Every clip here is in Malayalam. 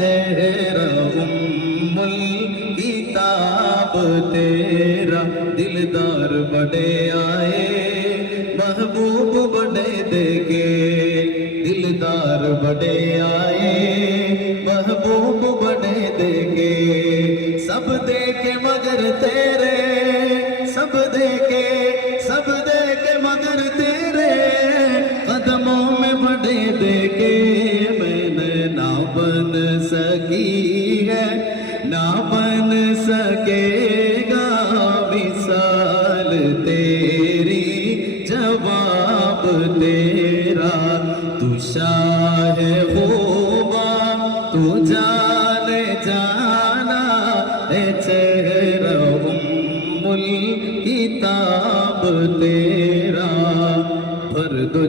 चेहरा उम्मुल किताब तेरा, दिलदार बड़े आए महबूब बड़े देखे, दिलदार बड़े आए महबूब बड़े देखे, सब देखे मगर तेरे, सब देखे मगर तेरे कदमों में बड़े देखे, मैंने ना बन सकी है ना बन सकेगा मिसाल तेरी, जवाब तेरा, तू शाह खूबा तू जाने जाना है, चेहरा उम्मुल किताब तेरा, भर दो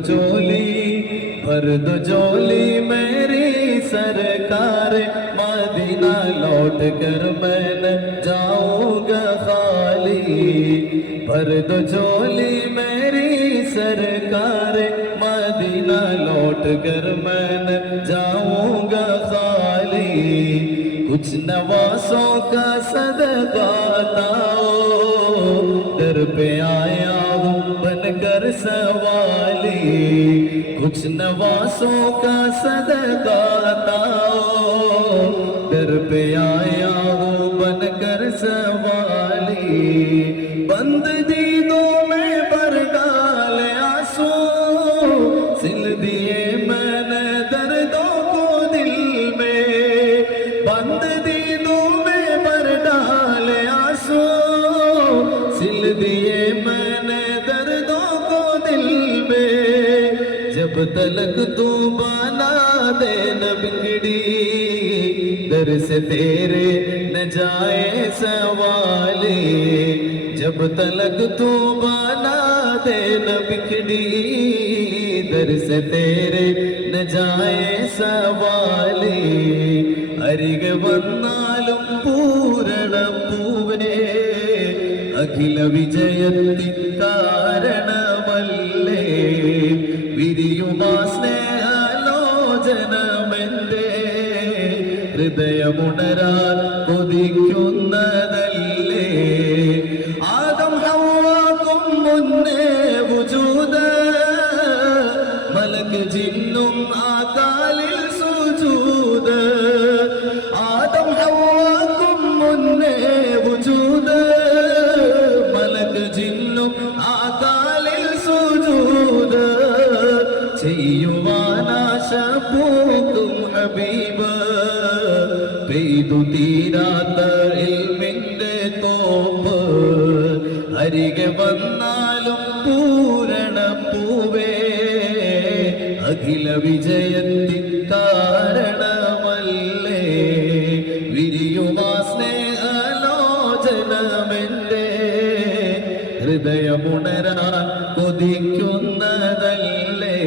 झोली मेरी सरकार, मदीना लौट कर मैं न जाऊंगा खाली, भर दो झोली मेरी सरकार, मदीना लौट कर मैं न जाऊंगा खाली, कुछ नवासों का सदका ताओ, दर पे आया हूँ बनकर सवाली, कुछ नवासों का सदका ताओ, दर पे आया हूँ बनकर सवाली, बंद दीदों में भर डाले आंसू, सिल दिए मैंने दर्दों को दिल में, बंद दीदों में भर डाले आंसू, सिल दिए मैंने दर्दों को दिल में, जब तलक तू बना दे न बिगड़ी, दर से तेरे न जाए सवाले, जब तलक तू बना दे न बिगड़ी, दर से तेरे न जाए सवाले, അരിക വന്നാലും പൂരണം പൂവേ, അഖില വിജയത്തിൻ കാരണമല്ലേ, വിരിയുമാ സ്നേഹലോചനമെന്റെ ഹൃദയമുണരാൻ കൊതിക്കുന്നതല്ലേ, ആദം ഹവ്വാക്കും മുന്നേ വുജൂദ്, മലക്ക് ജിന്നും ആ കാലിൽ സുജൂദ്, ആദം ഹവ്വാക്കും മുന്നേ വുജൂദ്, മലക്ക് ജിന്നും ആ കാലിൽ സുജൂദ്, ചെയ്യുവാനാശ പൂക്കും ഹബീബ്, പെയ്തു തീരാത്ത ഇൽമിന്റെ തോപ്പ്, അരികെ വന്നാലും പൂരണ പൂവേ, അഖില വിജയത്തിൻ കാരണമല്ലേ, വിരിയുമാ സ്നേഹലോചനമെന്റെ ഹൃദയമുണരാൻ കൊതിക്കുന്നതല്ലേ.